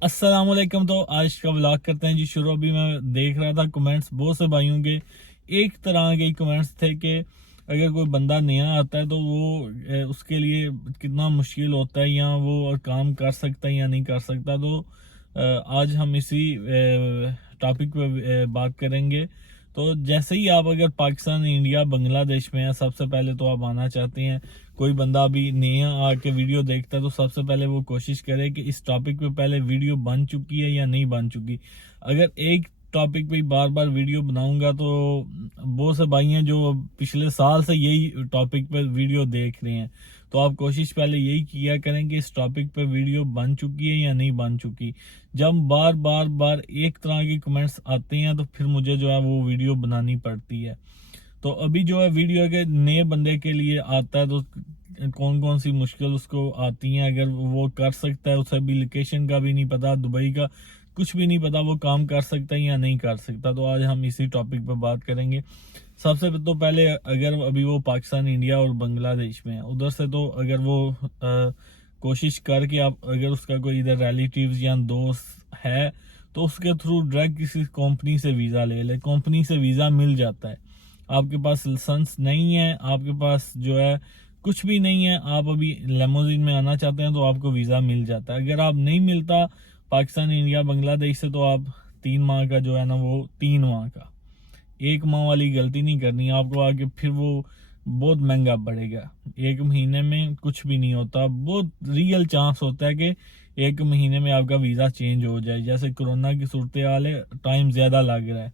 अस्सलामुअलैकुम। तो आज का व्लॉग करते हैं जी शुरू। अभी मैं देख रहा था कमेंट्स, बहुत से भाइयों के एक तरह के कमेंट्स थे कि अगर कोई बंदा नया आता है तो वो उसके लिए कितना मुश्किल होता है, या वो काम कर सकता है या नहीं कर सकता। तो आज हम इसी टॉपिक पे बात करेंगे। तो जैसे ही आप अगर पाकिस्तान, इंडिया, बांग्लादेश में है, सबसे पहले तो आप आना चाहते हैं, कोई बंदा अभी नया आके वीडियो देखता है, तो सबसे पहले वो कोशिश करे कि इस टॉपिक पे पहले वीडियो बन चुकी है या नहीं बन चुकी। अगर एक टॉपिक पे बार बार वीडियो बनाऊंगा तो बहुत से भाई हैं जो पिछले साल से यही टॉपिक पे वीडियो देख रहे हैं, तो आप कोशिश पहले यही किया करें कि इस टॉपिक पे वीडियो बन चुकी है या नहीं बन चुकी। जब बार बार बार एक तरह के कमेंट्स आते हैं तो फिर मुझे जो है वो वीडियो बनानी पड़ती है। तो अभी जो है वीडियो के नए बंदे के लिए आता है तो कौन कौन सी मुश्किल उसको आती हैं, अगर वो कर सकता है, उसे भी लोकेशन का भी नहीं पता, दुबई का कुछ भी नहीं पता, वो काम कर सकता है या नहीं कर सकता। तो आज हम इसी टॉपिक पर बात करेंगे। सबसे तो पहले अगर अभी वो पाकिस्तान, इंडिया और बांग्लादेश में है, उधर से तो अगर वो कोशिश करके आप अगर उसका कोई इधर रिलेटिव्स या दोस्त है तो उसके थ्रू डायरेक्ट किसी कंपनी से वीज़ा ले ले, कंपनी से वीज़ा मिल जाता है। आपके पास लाइसेंस नहीं है, आपके पास जो है कुछ भी नहीं है, आप अभी लेमोजिन में आना चाहते हैं तो आपको वीज़ा मिल जाता है। अगर आप नहीं मिलता पाकिस्तान, इंडिया, बांग्लादेश से, तो आप 3 माह का जो है ना, वो 3 माह का, 1 माह वाली गलती नहीं करनी आपको, आगे फिर वो बहुत महंगा पड़ेगा। 1 महीने में कुछ भी नहीं होता, बहुत रियल चांस होता है कि 1 महीने में आपका वीज़ा चेंज हो जाए। जैसे कोरोना की सूरत हाल है, टाइम ज़्यादा लग रहा है।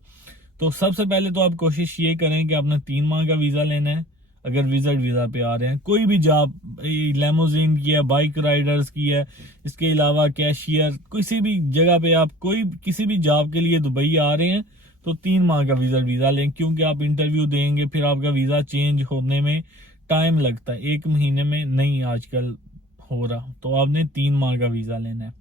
तो सबसे पहले तो आप कोशिश ये करें कि आपने 3 माह का वीज़ा लेना है। अगर विजिट वीज़ा पे आ रहे हैं, कोई भी जॉब, लेमोजिन की है, बाइक राइडर्स की है, इसके अलावा कैशियर, किसी भी जगह पे आप कोई किसी भी जॉब के लिए दुबई आ रहे हैं तो 3 माह का वीज़ा लें, क्योंकि आप इंटरव्यू देंगे, फिर आपका वीज़ा चेंज होने में टाइम लगता है, 1 महीने में नहीं आजकल हो रहा। तो आपने 3 माह का वीज़ा लेना है।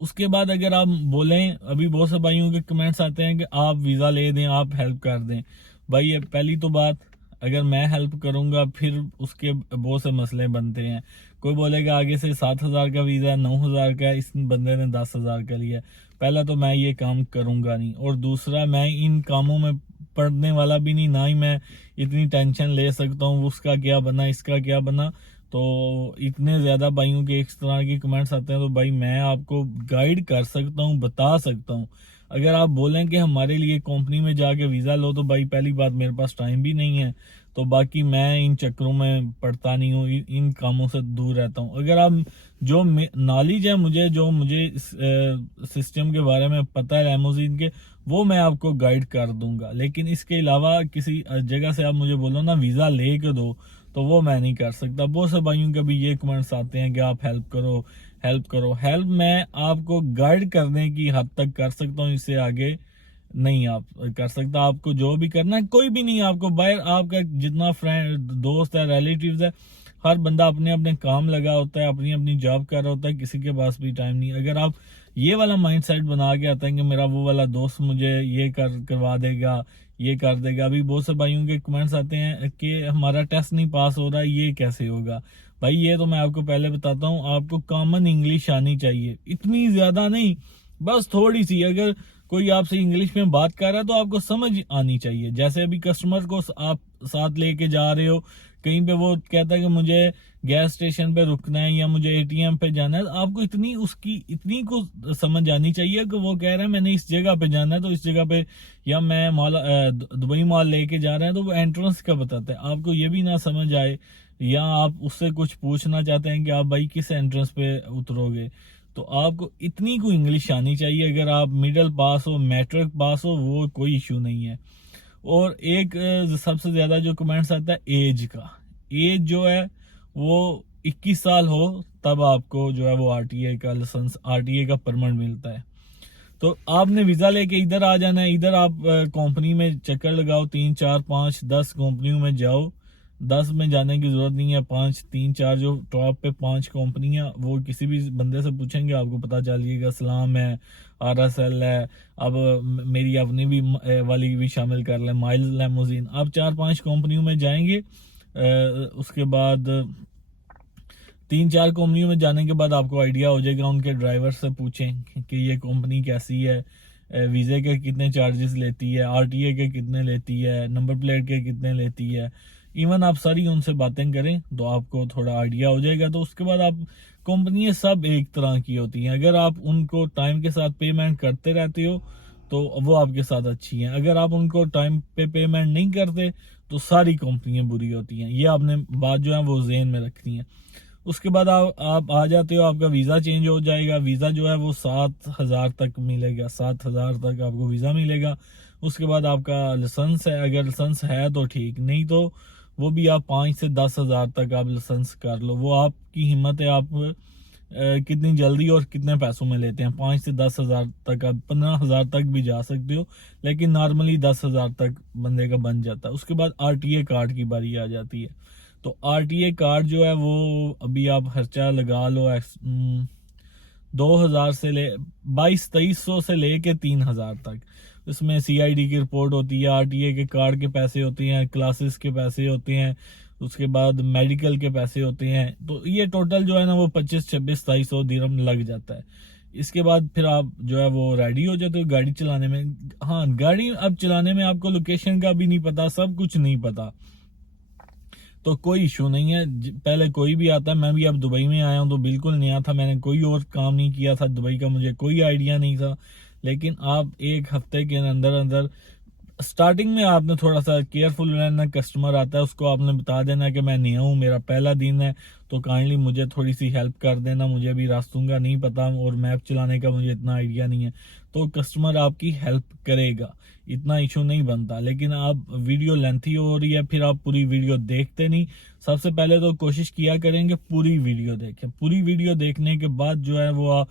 उसके बाद अगर आप बोलें, अभी बहुत से भाइयों के कमेंट्स आते हैं कि आप वीज़ा ले दें, आप हेल्प कर दें। भाई ये पहली तो बात, अगर मैं हेल्प करूंगा फिर उसके बहुत से मसले बनते हैं। कोई बोलेगा आगे से 7,000 का वीज़ा, 9,000 का, इस बंदे ने 10,000 का लिया। पहला तो मैं ये काम करूंगा नहीं, और दूसरा मैं इन कामों में पढ़ने वाला भी नहीं, ना ही मैं इतनी टेंशन ले सकता हूँ उसका क्या बना, इसका क्या बना। तो इतने ज़्यादा भाइयों के इस तरह के कमेंट्स आते हैं, तो भाई मैं आपको गाइड कर सकता हूँ, बता सकता हूँ। अगर आप बोलें कि हमारे लिए कंपनी में जाके वीज़ा लो, तो भाई पहली बात मेरे पास टाइम भी नहीं है, तो बाकी मैं इन चक्करों में पड़ता नहीं हूँ, इन कामों से दूर रहता हूँ। अगर आप जो नॉलेज है मुझे, जो मुझे इस सिस्टम के बारे में पता है लेमोजिन के, वो मैं आपको गाइड कर दूंगा। लेकिन इसके अलावा किसी जगह से आप मुझे बोलो ना वीज़ा ले के दो, तो वो मैं नहीं कर सकता। बहुत से भाइयों के भी ये कमेंट्स आते हैं कि आप हेल्प करो, हेल्प करो। हेल्प मैं आपको गाइड करने की हद तक कर सकता हूँ, इससे आगे नहीं आप कर सकता। आपको जो भी करना है, कोई भी नहीं, आपको बाहर आपका जितना फ्रेंड, दोस्त है, रिलेटिव्स है, हर बंदा अपने अपने काम लगा होता है, अपनी अपनी जॉब कर रहा होता है, किसी के पास भी टाइम नहीं। अगर आप ये वाला माइंडसेट बना के आते हैं कि मेरा वो वाला दोस्त मुझे ये करवा देगा, ये कर देगा। अभी बहुत से भाइयों के कमेंट्स आते हैं कि हमारा टेस्ट नहीं पास हो रहा, ये कैसे होगा। भाई ये तो मैं आपको पहले बताता हूँ, आपको कॉमन इंग्लिश आनी चाहिए, इतनी ज्यादा नहीं, बस थोड़ी सी। अगर कोई आपसे इंग्लिश में बात कर रहा है तो आपको समझ आनी चाहिए। जैसे अभी कस्टमर को आप साथ लेके जा रहे हो कहीं पे, वो कहता है कि मुझे गैस स्टेशन पे रुकना है या मुझे एटीएम पे जाना है, तो आपको इतनी को समझ आनी चाहिए कि वो कह रहा है मैंने इस जगह पे जाना है, तो इस जगह पे, या मैं दुबई मॉल लेके जा रहे हैं तो वो एंट्रेंस का बताता है, आपको ये भी ना समझ आए, या आप उससे कुछ पूछना चाहते हैं कि आप भाई किस एंट्रेंस पे उतरोगे, तो आपको इतनी को इंग्लिश आनी चाहिए। अगर आप मिडिल पास हो, मैट्रिक पास हो, वो कोई इशू नहीं है। और एक सबसे ज्यादा जो कमेंट्स आता है एज का, एज जो है वो 21 साल हो तब आपको जो है वो आरटीए का लाइसेंस, आरटीए का परमिट मिलता है। तो आपने वीजा लेके इधर आ जाना है, इधर आप कंपनी में चक्कर लगाओ, 3 4 5 10 कंपनियों में जाओ, 10 में जाने की जरूरत नहीं है। 5 3 4 जो टॉप पे 5 कंपनियां, वो किसी भी बंदे से पूछेंगे आपको पता चलिएगा। सलाम है, RSL है, अब मेरी अपनी भी वाली भी शामिल कर लें, माइल्स लेमोजिन। आप 4-5 कंपनियों में जाएंगे, उसके बाद 3-4 कंपनियों में जाने के बाद आपको आइडिया हो जाएगा। उनके ड्राइवर से पूछें कि ये कंपनी कैसी है, वीज़े के कितने चार्जेस लेती है, RTA के कितने लेती है, नंबर प्लेट के कितने लेती है। इवन आप सारी उनसे बातें करें तो आपको थोड़ा आइडिया हो जाएगा। तो उसके बाद आप, कंपनियां सब एक तरह की होती हैं। अगर आप उनको टाइम के साथ पेमेंट करते रहते हो तो वो आपके साथ अच्छी हैं। अगर आप उनको टाइम पे पेमेंट नहीं करते तो सारी कंपनियां बुरी होती हैं। ये आपने बात जो है वो ज़हन में रखनी है। उसके बाद आप आ जाते हो, आपका वीज़ा चेंज हो जाएगा। वीज़ा जो है वो 7,000 तक मिलेगा, 7,000 तक आपको वीज़ा मिलेगा। उसके बाद आपका लाइसेंस है, अगर लाइसेंस है तो ठीक, नहीं तो वो भी आप 5 से 10,000 तक आप लाइसेंस कर लो। वो आपकी हिम्मत है, आप कितनी जल्दी और कितने पैसों में लेते हैं। 5 से 10,000 तक, आप 15,000 तक भी जा सकते हो, लेकिन नॉर्मली 10,000 तक बंदे का बन जाता है। उसके बाद RTA कार्ड की बारी आ जाती है। तो RTA कार्ड जो है वो अभी आप खर्चा लगा लो 2,000 से ले 2200-2300 से लेके 3,000 तक। इसमें CID की रिपोर्ट होती है, RTA के कार्ड के पैसे होते हैं, क्लासेस के पैसे होते हैं, उसके बाद मेडिकल के पैसे होते हैं। तो ये टोटल जो है ना वो 25-26-2700 दिरहम लग जाता है। इसके बाद फिर आप जो है वो रेडी हो जाते हो गाड़ी चलाने में। हाँ, गाड़ी अब चलाने में आपको लोकेशन का भी नहीं पता, सब कुछ नहीं पता, तो कोई इशू नहीं है। पहले कोई भी आता है, मैं भी अब दुबई में आया हूँ तो बिल्कुल नया था, मैंने कोई और काम नहीं किया था दुबई का, मुझे कोई आइडिया नहीं था। लेकिन आप एक हफ्ते के अंदर अंदर, स्टार्टिंग में आपने थोड़ा सा केयरफुल रहना। कस्टमर आता है उसको आपने बता देना कि मैं नया हूँ, मेरा पहला दिन है, तो काइंडली मुझे थोड़ी सी हेल्प कर देना, मुझे अभी रास्तों का नहीं पता और मैप चलाने का मुझे इतना आइडिया नहीं है। तो कस्टमर आपकी हेल्प करेगा, इतना इशू नहीं बनता। लेकिन आप वीडियो लेंथी हो रही है, फिर आप पूरी वीडियो देखते नहीं। सबसे पहले तो कोशिश किया करेंगे पूरी वीडियो देखें। पूरी वीडियो देखने के बाद जो है वो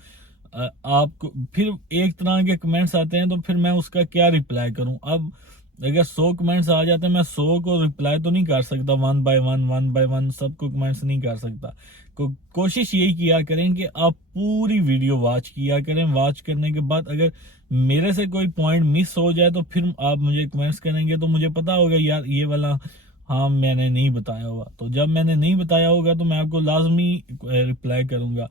आपको फिर एक तरह के कमेंट्स आते हैं, तो फिर मैं उसका क्या रिप्लाई करूं। अब अगर 100 कमेंट्स आ जाते हैं, मैं 100 को रिप्लाई तो नहीं कर सकता, वन बाय वन सबको कमेंट्स नहीं कर सकता। कोशिश यही किया करें कि आप पूरी वीडियो वॉच किया करें। वॉच करने के बाद अगर मेरे से कोई पॉइंट मिस हो जाए तो फिर आप मुझे कमेंट्स करेंगे, तो मुझे पता होगा यार ये वाला हाँ मैंने नहीं बताया होगा। तो जब मैंने नहीं बताया होगा तो मैं आपको लाजमी रिप्लाई करूंगा।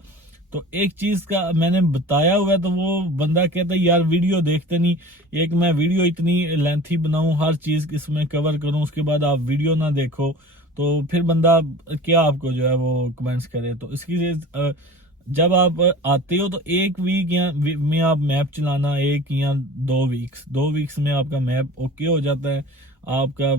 तो एक चीज का मैंने बताया हुआ है तो वो बंदा कहता है यार वीडियो देखते नहीं। एक मैं वीडियो इतनी लेंथी बनाऊं, हर चीज इसमें कवर करूं, उसके बाद आप वीडियो ना देखो, तो फिर बंदा क्या आपको जो है वो कमेंट्स करे। तो इसकी जब आप आते हो तो 1 वीक या में आप मैप चलाना, 1 या 2 वीक्स में आपका मैप ओके हो जाता है। आपका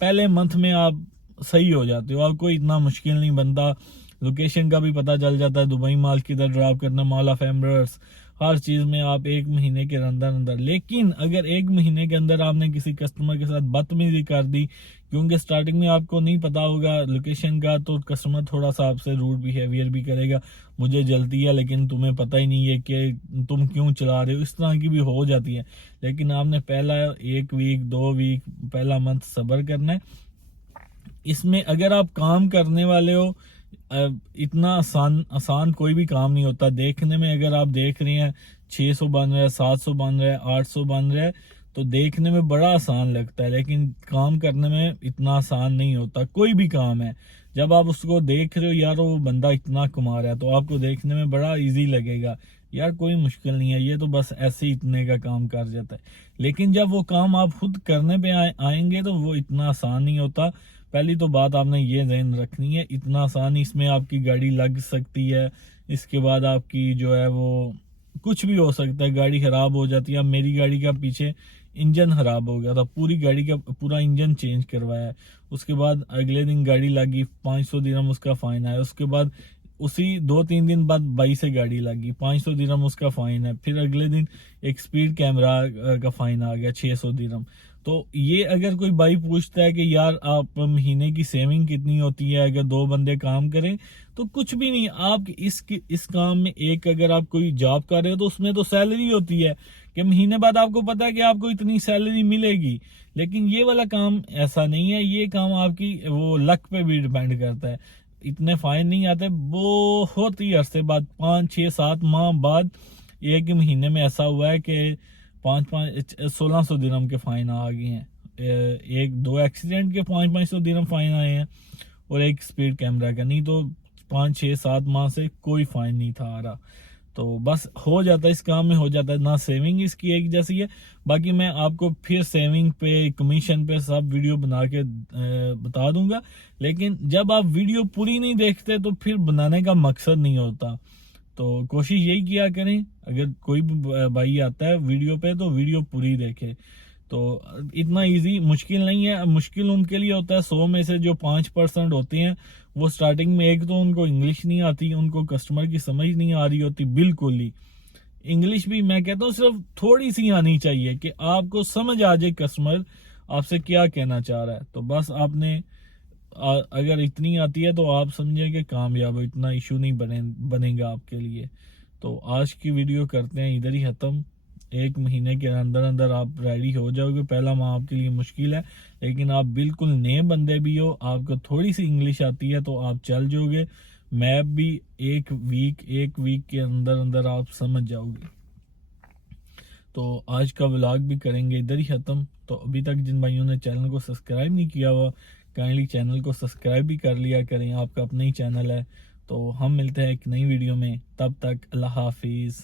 पहले मंथ में आप सही हो जाते हो, आपको इतना मुश्किल नहीं बनता। लोकेशन का भी पता चल जाता है, दुबई माल किधर ड्रॉप करना, मॉल ऑफ एमरल्ड्स, हर चीज में आप 1 महीने के अंदर अंदर। लेकिन अगर 1 महीने के अंदर आपने किसी कस्टमर के साथ बदतमीजी कर दी, क्योंकि स्टार्टिंग में आपको नहीं पता होगा लोकेशन का, तो कस्टमर थोड़ा सा आपसे रूड बिहेवियर भी करेगा। मुझे जल्दी है लेकिन तुम्हें पता ही नहीं है कि तुम क्यों चला रहे हो, इस तरह की भी हो जाती है। लेकिन आपने पहला 1 वीक 2 वीक पहला मंथ सब्र करना है। इसमें अगर आप काम करने वाले हो, इतना आसान कोई भी काम नहीं होता। देखने में अगर आप देख रहे हैं 600 बन रहा है, 700 बन रहा है, 800 बन रहा है, तो देखने में बड़ा आसान लगता है, लेकिन काम करने में इतना आसान नहीं होता। कोई भी काम है, जब आप उसको देख रहे हो यार वो बंदा इतना कमा रहा है, तो आपको देखने में बड़ा इजी लगेगा यार कोई मुश्किल नहीं है, ये तो बस ऐसे ही इतने का काम कर जाता है। लेकिन जब वो काम आप खुद करने पे आएंगे तो वो इतना आसान नहीं होता। पहली तो बात आपने ये ध्यान रखनी है, इतना आसान इसमें आपकी गाड़ी लग सकती है। इसके बाद आपकी जो है वो कुछ भी हो सकता है, गाड़ी खराब हो जाती है। अब मेरी गाड़ी का पीछे इंजन खराब हो गया था, पूरी गाड़ी का पूरा इंजन चेंज करवाया है। उसके बाद अगले दिन गाड़ी लगी, 500 दिरहम उसका फाइन आया। उसके बाद उसी 2-3 दिन बाद 22 से गाड़ी लगी, 500 दिरहम उसका फाइन है। फिर अगले दिन एक स्पीड कैमरा का फाइन आ गया, 600 दिरहम। तो ये अगर कोई भाई पूछता है कि यार आप महीने की सेविंग कितनी होती है अगर 2 बंदे काम करें, तो कुछ भी नहीं। आप इस काम में एक अगर आप कोई जॉब कर रहे हो तो उसमें तो सैलरी होती है कि महीने बाद आपको पता है कि आपको इतनी सैलरी मिलेगी। लेकिन ये वाला काम ऐसा नहीं है, ये काम आपकी वो लक पे भी डिपेंड करता है। इतने फाइन नहीं आते, बहुत ही अरसे बाद 5 6 7 माह बाद एक ही महीने में ऐसा हुआ है कि 1600 दिरहम के फाइन आ गए हैं। एक दो एक्सीडेंट के 500 दिरहम फाइन आए हैं और एक स्पीड कैमरा का। नहीं तो 5 6 7 माह से कोई फाइन नहीं था आ रहा। तो बस हो जाता है, इस काम में हो जाता है ना। सेविंग इसकी एक जैसी है। बाकी मैं आपको फिर सेविंग पे कमीशन पे सब वीडियो बना के बता दूंगा। लेकिन जब आप वीडियो पूरी नहीं देखते तो फिर बनाने का मकसद नहीं होता। तो कोशिश यही किया करें, अगर कोई भी भाई आता है वीडियो पे तो वीडियो पूरी देखे। तो इतना इजी मुश्किल नहीं है। मुश्किल उनके लिए होता है 100 में से जो 5% होते हैं, वो स्टार्टिंग में एक तो उनको इंग्लिश नहीं आती, उनको कस्टमर की समझ नहीं आ रही होती बिल्कुल ही। इंग्लिश भी मैं कहता हूँ सिर्फ थोड़ी सी आनी चाहिए कि आपको समझ आ जाए कस्टमर आपसे क्या कहना चाह रहा है। तो बस आपने अगर इतनी आती है तो आप समझेंगे कामयाब, इतना इशू नहीं बनेगा आपके लिए। तो आज की वीडियो करते हैं इधर ही ख़त्म। 1 महीने के अंदर अंदर आप रेडी हो जाओगे। पहला माह आपके लिए मुश्किल है, लेकिन आप बिल्कुल नए बंदे भी हो, आपको थोड़ी सी इंग्लिश आती है तो आप चल जाओगे। मैप भी एक वीक के अंदर अंदर आप समझ जाओगे। तो आज का व्लॉग भी करेंगे इधर ही ख़त्म। तो अभी तक जिन भाइयों ने चैनल को सब्सक्राइब नहीं किया हुआ, काइंडली चैनल को सब्सक्राइब भी कर लिया करें, आपका अपना ही चैनल है। तो हम मिलते हैं एक नई वीडियो में, तब तक अल्लाह हाफिज़।